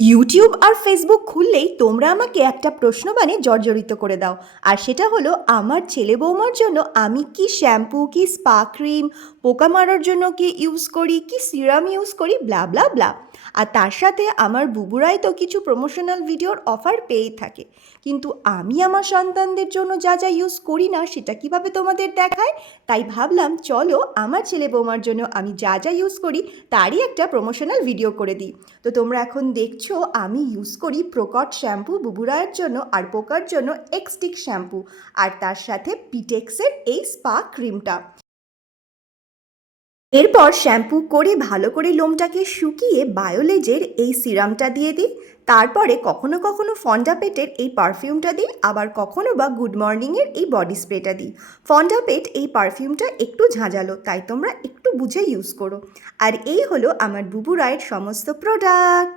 YouTube আর Facebook খুললেই তোমরা আমাকে একটা প্রশ্ন জর্জরিত করে দাও। আর সেটা হলো আমার ছেলে বৌমার জন্য আমি কি শ্যাম্পু, কি স্পা ক্রিম, পোকা মারার জন্য কি ইউজ করি, কি সিরাম ইউজ করি, ব্লা ব্লা ব্লা। আর তার সাথে আমার বুবুরাই তো কিছু প্রমোশনাল ভিডিওর অফার পেয়েই থাকে। কিন্তু আমি আমার সন্তানদের জন্য যা যা ইউজ করি না সেটা কিভাবে তোমাদের দেখায়? তাই ভাবলাম চলো আমার ছেলে বৌমার জন্য আমি যা যা ইউজ করি তারই একটা প্রমোশনাল ভিডিও করে দিই। তো তোমরা এখন দেখছো আমি ইউজ করি প্রকট শ্যাম্পু বুবুরায়ের জন্য, আর পোকার জন্য এক্সটিক শ্যাম্পু, আর তার সাথে পিটেক্সের এই স্পা ক্রিমটা। এরপর শ্যাম্পু করে ভালো করে লোমটাকে শুকিয়ে বায়োলেজের এই সিরামটা দিয়ে দিই। তারপরে কখনো কখনো ফন্ডা পেটের এই পারফিউমটা দিই, আবার কখনো বা গুড মর্নিংয়ের এই বডি স্প্রেটা দিই। ফন্ডা পেট এই পারফিউমটা একটু ঝাঁঝালো, তাই তোমরা একটু বুঝে ইউজ করো। আর এই হলো আমার বুবু রায়ের সমস্ত প্রোডাক্ট।